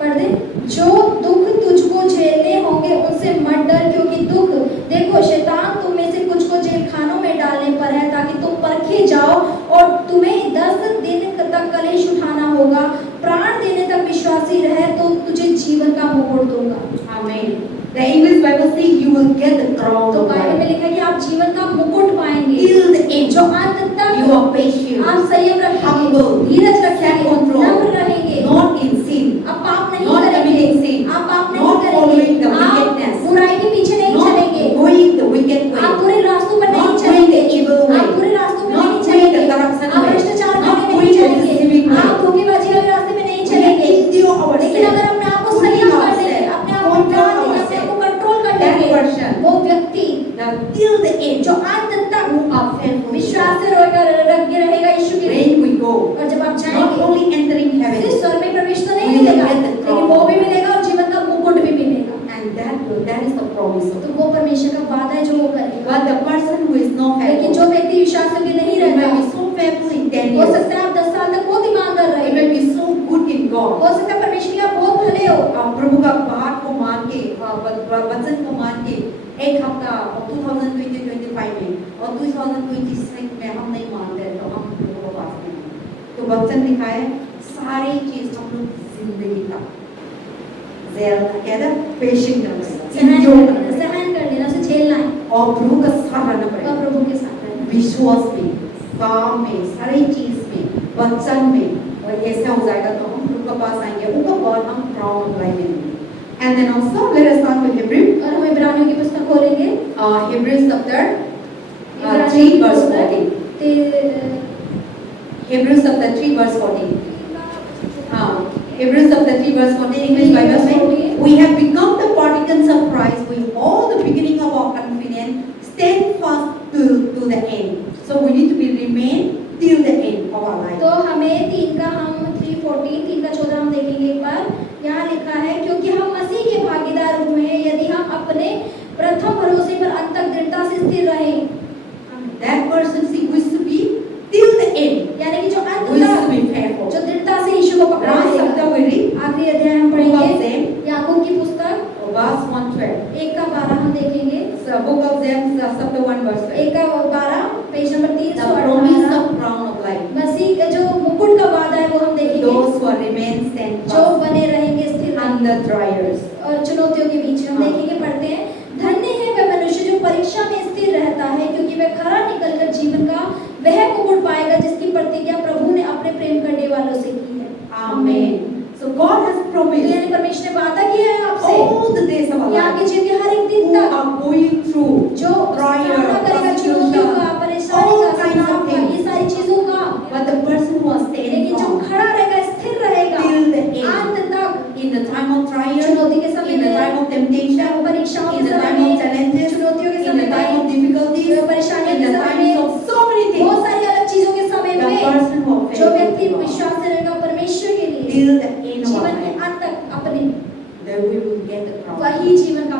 पढ़ दे। जो दुख तुझको झेलने होंगे उनसे मत डर, क्योंकि दुख देखो शैतान तुम में से कुछ को जेल खानों में डालने पर है, ताकि तुम परखे जाओ और तुम्हें 10 दिन तक कलेश उठाना होगा। प्राण देने तक विश्वासी रहे तो तुझे जीवन का मुकुट दूंगा। Amen. The English Bible says you will get the crown तो of बाइबल में life. लिखा है कि आप जीवन का मुकुट पाएंगे। Till the end. जो अंत तक You are patient, आप संयम रखेंगे, humble, धीरज रखेंगे, self-control, नम्र रहेंगे, not in sin, आप पाप नहीं not करेंगे, committing sin, आप पाप नहीं not following the करेंगे, आप wickedness, बुराई के पीछे नहीं not चलेंगे, going the wicked way, आप बुरे रास्तों पर नहीं not going चलेंगे, the evil way, आप बुरे रास्तों पर not नहीं going the चलेंगे, corruption आप way, भ्रष्टाचार not करने going नहीं the चलेंगे, deceiving way. आप धोखेबाजी वाले रास्ते में नहीं We चलेंगे। endure लेकिन अगर ourselves, अपने आप को putting संयम कर ourselves, लेंगे, अपने आप को control ध्यान देंगे, अपने आप को कंट्रोल कर that लेंगे, person, वो व्यक्ति now till the end, जो अंत तक who are faithful, विश्वास से रहेगा यीशु के लिए। when we go, और जब आप not जाएंगे only entering सिर्फ heaven, स्वर्ग में प्रवेश तो नहीं We will मिलेगा, get the लेकिन वो भी मिलेगा और जीवन का मुकुट भी मिलेगा। and that is the promise of तो God. वो परमेश्वर का वादा है जो वो करेगा। But the person who is not लेकिन faithful, जो व्यक्ति विश्वास योग्य नहीं he may रहता, be so faithful in 10 हो years, सकता है आप 10 साल तक बहुत ईमानदार he रहे, may be so good in God, हो सकता है परमेश्वर के आप बहुत भले हो, प्रभु का बात को मान के, वचन को मान के, एक हफ्ता 2020-25 में और 2026 में हम नहीं मानते हैं, तो हम प्रभु को पास नहीं हैं। तो वचन लिखा है सारी चीज हम लोग जिंदगी का पेशेंट सहन कर लेना, उसे झेलना है और प्रभु का साथ रहना और पड़ेगा, प्रभु के साथ रहना। विश्वास में, काम में, सारी चीज में, वचन में, और ऐसा हो जाएगा तो हम प्रभु के पास आएंगे, उनका बाद हम क्राउन ऑफ लाइफ लेंगे। And then also let us start with Hebrew. और हम इब्रानियों की पुस्तक खोलेंगे, Hebrews chapter इब्रानियों 3 की verse पुस्तक 14. Hebrews chapter 3 verse 14. Hebrews chapter 3 verse 14 English Bible says, we have become the partakers of Christ with all the beginning of our confidence, stand fast to the end. So we need to be remain till the end of our life. तो हमें 3 का 14 हम देखेंगे एक बार। यहाँ लिखा है, क्योंकि हम मसीह के भागीदार हुए हैं, यदि हम अपने प्रथम भरोसे पर अंत तक दृढ़ता से स्थिर रहें। That person who to be till the end, यानी कि जो अंत who to तक be faithful. जो दृढ़ता से यीशु को पकड़ा Last रहेगा। chapter we read आखिरी अध्याय हम book of पढ़ेंगे, James, याकूब की पुस्तक verse 112. 1 का 12 हम देखेंगे, So book of James chapter 1 verse 12. 1 का 12 page number The promise 318। of crown of life. मसीह का जो मुकुट का वादा है वो हम देखेंगे, Those who remain stand जो fast बने रहेंगे स्थिर रहेंगे under trials. और चुनौतियों के बीच हम देखेंगे, पढ़ते हैं। धन्य है वह मनुष्य जो परीक्षा में स्थिर रहता है, क्योंकि वह खरा निकलकर जीवन का वह मुकुट पाएगा जिसकी प्रतिज्ञा प्रभु ने अपने प्रेम करने वालों से की है। Amen. So God has तो promised यानी परमेश्वर ने वादा किया है आपसे all the days of our कि आपके life जीवन के हर एक दिन who तक are going through जो trial, सामना करेगा, चुनौतियों का, परेशानी all का, kinds of तनाव का, things. ये सारी चीजों का, But the person who has stayed लेकिन जो firm खड़ा रहेगा, स्थिर रहेगा till the end, अंत तक, in the time of trial, चुनौती के समय in the में, time of temptation, परीक्षाओं in के the समय time of में, challenges, चुनौतियों के in समय the time में, of difficulties, परेशानियों in के the समय times में, of so many बहुत things. सारी अलग जो व्यक्ति faithful to God. विश्वास से रहेगा परमेश्वर के लिए Till the end of our जीवन के life, अंत तक अपने then we will get the crown. वही जीवन का